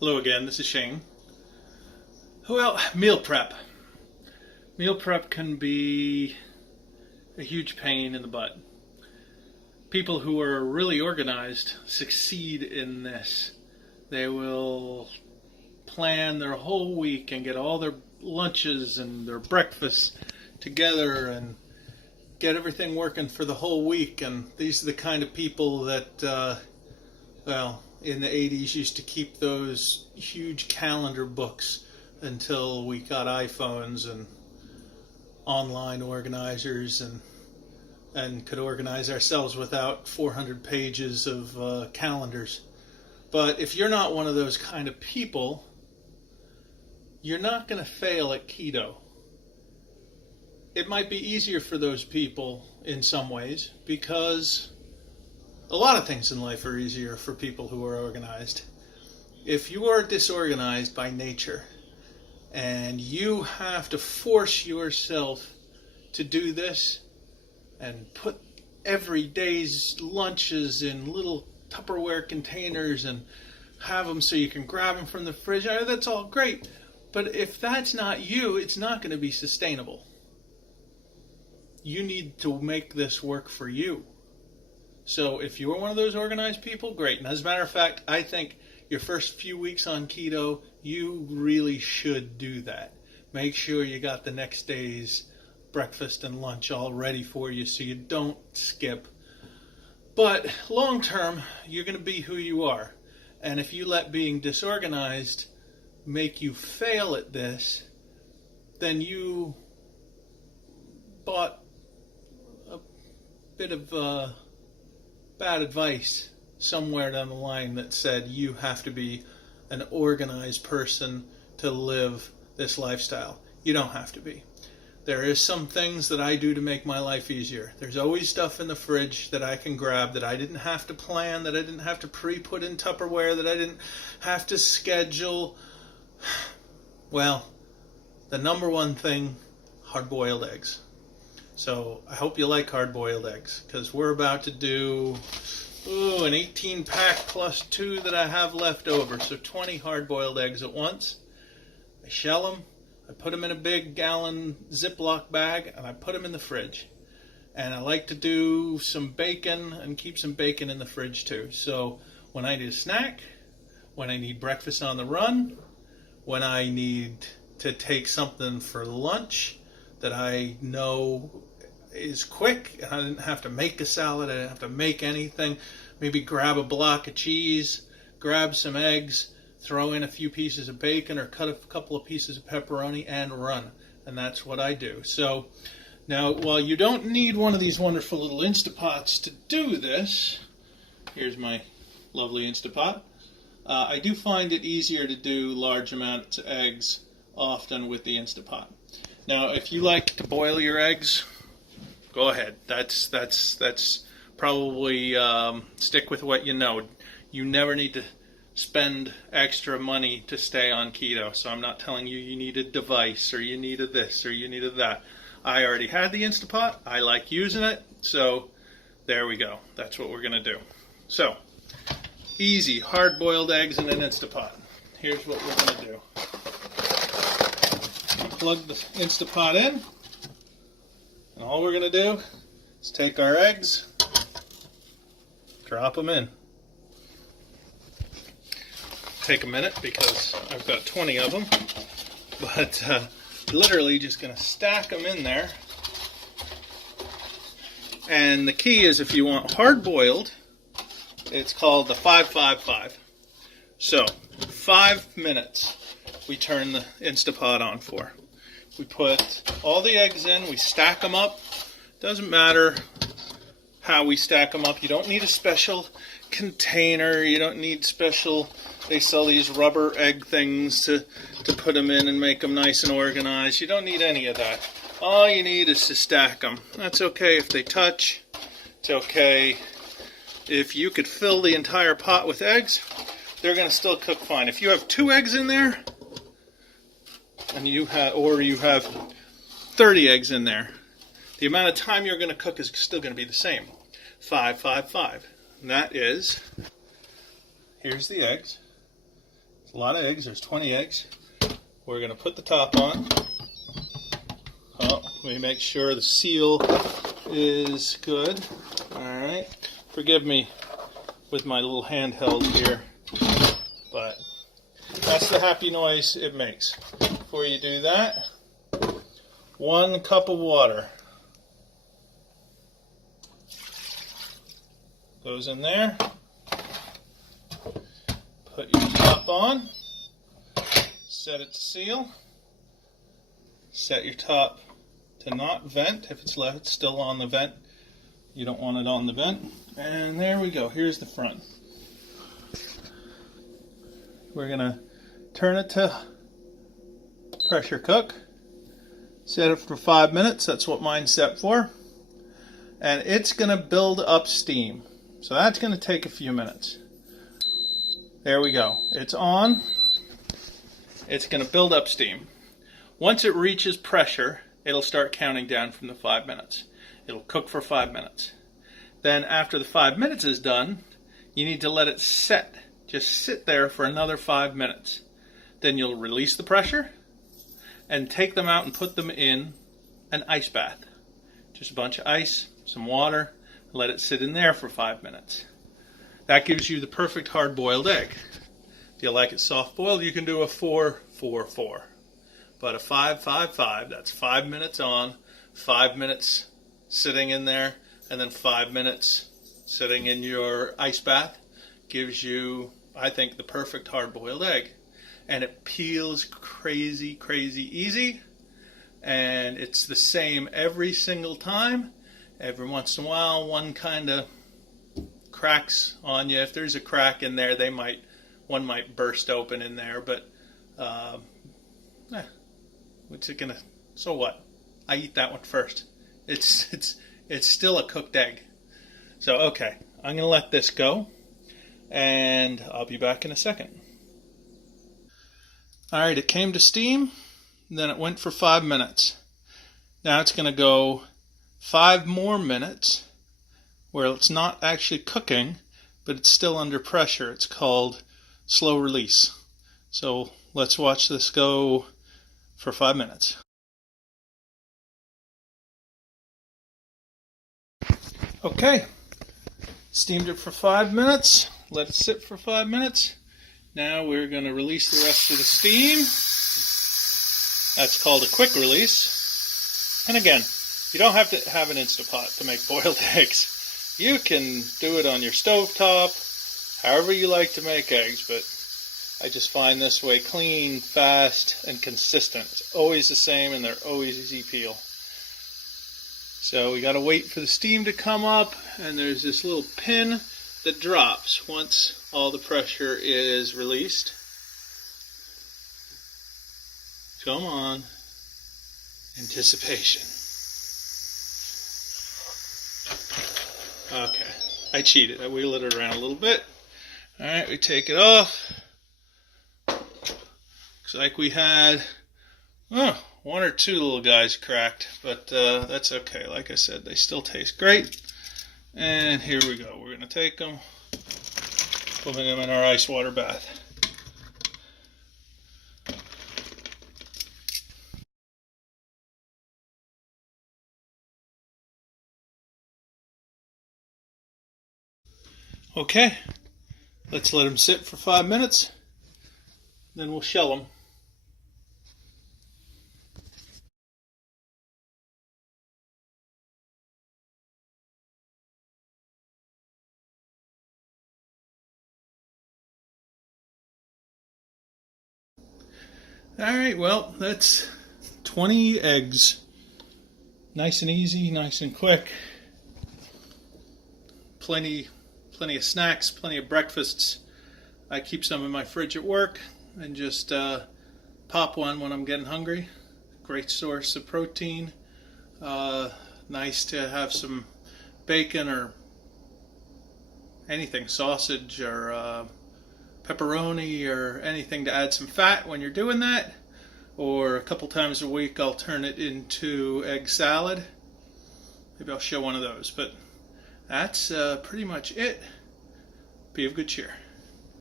Hello again, this is Shane. Well, meal prep. Meal prep can be a huge pain in the butt. People who are really organized succeed in this. They will plan their whole week and get all their lunches and their breakfasts together and get everything working for the whole week. And these are the kind of people that, in the 80s used to keep those huge calendar books until we got iPhones and online organizers and could organize ourselves without 400 pages of calendars. But if you're not one of those kind of people, you're not going to fail at keto. It might be easier for those people in some ways because a lot of things in life are easier for people who are organized. If you are disorganized by nature and you have to force yourself to do this and put every day's lunches in little Tupperware containers and have them so you can grab them from the fridge, that's all great. But if that's not you, it's not going to be sustainable. You need to make this work for you. So if you're one of those organized people, great. And as a matter of fact, I think your first few weeks on keto, you really should do that. Make sure you got the next day's breakfast and lunch all ready for you so you don't skip. But long term, you're going to be who you are. And if you let being disorganized make you fail at this, then you bought a bit of bad advice somewhere down the line that said you have to be an organized person to live this lifestyle. You don't have to be. There is some things that I do to make my life easier. There's always stuff in the fridge that I can grab that I didn't have to plan, that I didn't have to pre-put in Tupperware, that I didn't have to schedule. Well, the number one thing, hard-boiled eggs. So I hope you like hard-boiled eggs because we're about to do an 18-pack plus 2 that I have left over. So 20 hard-boiled eggs at once. I shell them. I put them in a big gallon Ziploc bag and I put them in the fridge. And I like to do some bacon and keep some bacon in the fridge too. So when I need a snack, when I need breakfast on the run, when I need to take something for lunch that I know is quick, and I didn't have to make a salad, I didn't have to make anything, maybe grab a block of cheese, grab some eggs, throw in a few pieces of bacon or cut a couple of pieces of pepperoni and run. And that's what I do. So now, while you don't need one of these wonderful little Instapots to do this, here's my lovely Instapot. I do find it easier to do large amounts of eggs often with the Instapot. Now, if you like to boil your eggs, go ahead. That's probably stick with what you know. You never need to spend extra money to stay on keto. So I'm not telling you you need a device or you need a this or you need a that. I already had the Instapot. I like using it. So there we go. That's what we're going to do. So easy hard-boiled eggs in an Instapot. Here's what we're going to do. Plug the Instapot in, and all we're going to do is take our eggs, drop them in. Take a minute because I've got 20 of them, but literally just going to stack them in there. And the key is if you want hard-boiled, it's called the 5-5-5. So 5 minutes we turn the Instapot on for. We put all the eggs in, we stack them up. Doesn't matter how we stack them up. You don't need a special container. You don't need special, they sell these rubber egg things to put them in and make them nice and organized. You don't need any of that. All you need is to stack them. That's okay if they touch. It's okay if you could fill the entire pot with eggs. They're going to still cook fine. If you have 2 eggs in there, and you have 30 eggs in there, the amount of time you're going to cook is still going to be the same. 5-5-5. And that is, here's the eggs. a lot of eggs. There's 20 eggs. We're going to put the top on. Oh, we make sure the seal is good. Alright. Forgive me with my little handheld here, but that's the happy noise it makes. Before you do that, 1 cup of water goes in there. Put your top on, set it to seal, set your top to not vent. If it's left still on the vent, you don't want it on the vent. And there we go. Here's the front. We're going to turn it to pressure cook. Set it for 5 minutes. That's what mine's set for. And it's going to build up steam. So that's going to take a few minutes. There we go. It's on. It's going to build up steam. Once it reaches pressure, it'll start counting down from the 5 minutes. It'll cook for 5 minutes. Then after the 5 minutes is done, you need to let it set. Just sit there for another 5 minutes. Then you'll release the pressure and take them out and put them in an ice bath. Just a bunch of ice, some water, let it sit in there for 5 minutes. That gives you the perfect hard-boiled egg. If you like it soft-boiled, you can do a 4-4-4. But a 5-5-5, that's 5 minutes on, 5 minutes sitting in there, and then 5 minutes sitting in your ice bath, gives you, I think, the perfect hard-boiled egg. And it peels crazy, crazy easy. And it's the same every single time. Every once in a while, one kind of cracks on you. If there's a crack in there, one might burst open in there. But what's it gonna? So what? I eat that one first. It's still a cooked egg. So okay, I'm gonna let this go, and I'll be back in a second. Alright, it came to steam, then it went for 5 minutes. Now it's going to go 5 more minutes where it's not actually cooking, but it's still under pressure. It's called slow release. So let's watch this go for 5 minutes. Okay, steamed it for 5 minutes. Let it sit for 5 minutes. Now we're going to release the rest of the steam. That's called a quick release. And again, you don't have to have an Instapot to make boiled eggs. You can do it on your stovetop, however you like to make eggs, but I just find this way clean, fast, and consistent. It's always the same and they're always easy peel. So we got to wait for the steam to come up, and there's this little pin that drops once all the pressure is released. Come on. Anticipation. Okay. I cheated. I wheeled it around a little bit. Alright, we take it off. Looks like we had 1 or 2 little guys cracked, but that's okay. Like I said, they still taste great. And here we go. We're going to take them, putting them in our ice water bath. Okay, let's let them sit for 5 minutes, then we'll shell them. Alright, well, that's 20 eggs. Nice and easy, nice and quick. Plenty of snacks, plenty of breakfasts. I keep some in my fridge at work and just pop one when I'm getting hungry. Great source of protein. Nice to have some bacon or anything, sausage or pepperoni or anything to add some fat when you're doing that. Or a couple times a week I'll turn it into egg salad. Maybe I'll show one of those, but that's pretty much it. Be of good cheer.